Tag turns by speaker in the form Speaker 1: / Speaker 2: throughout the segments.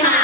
Speaker 1: Fatima.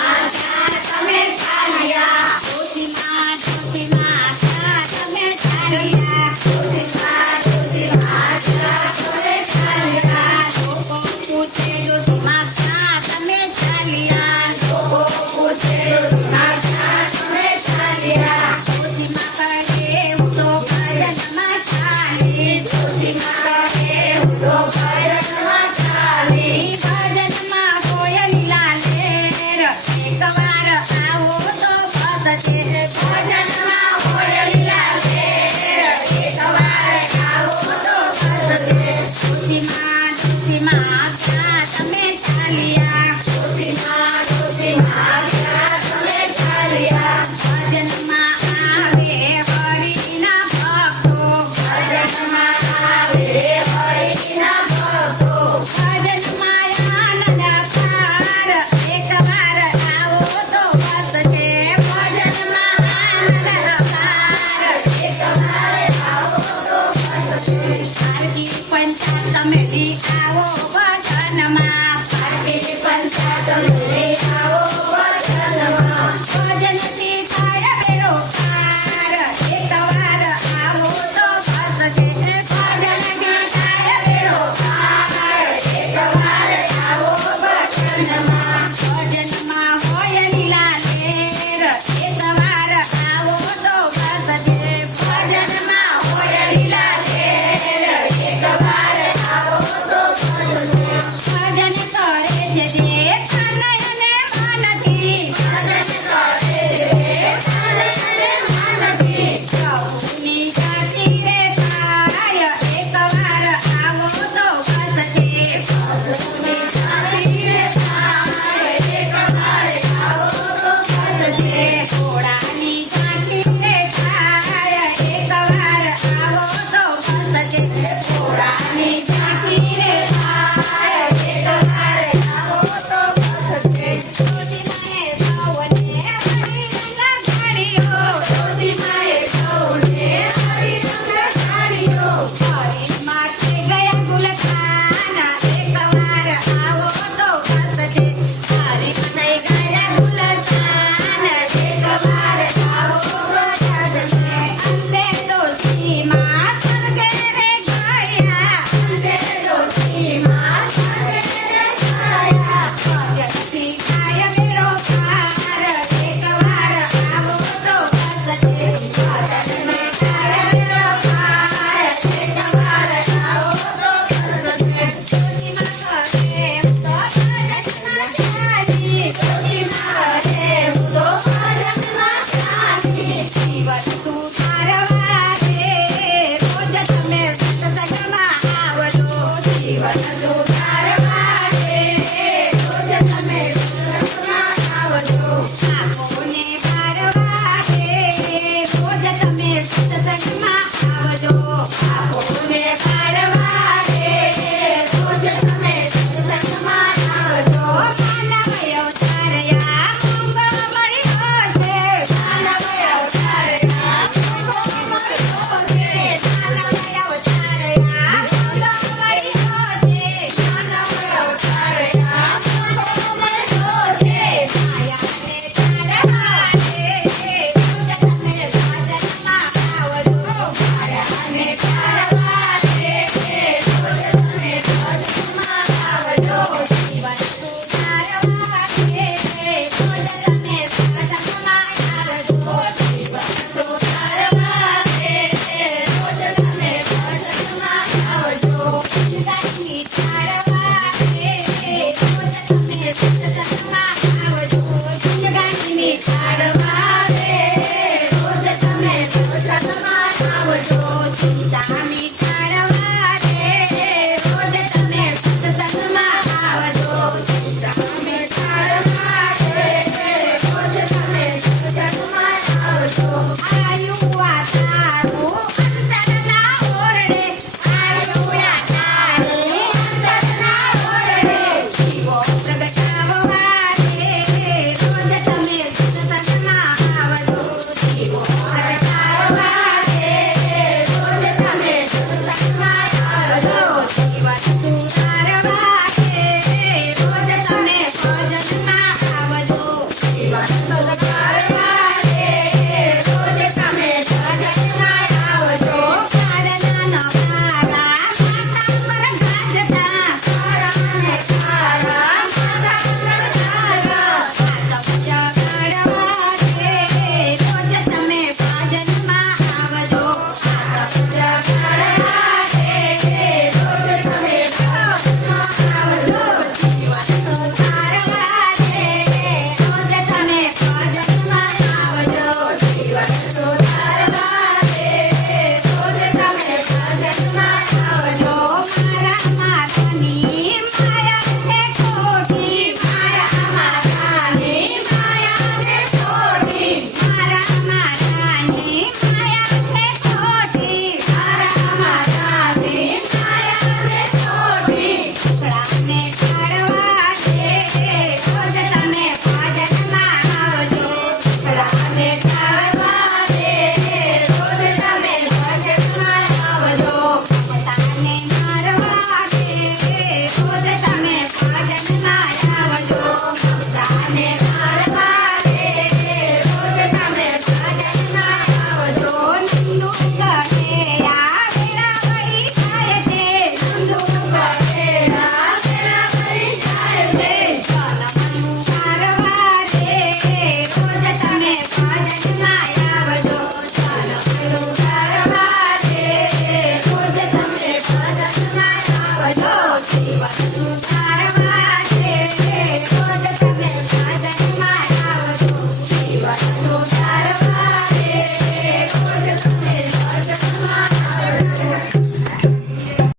Speaker 1: Identity.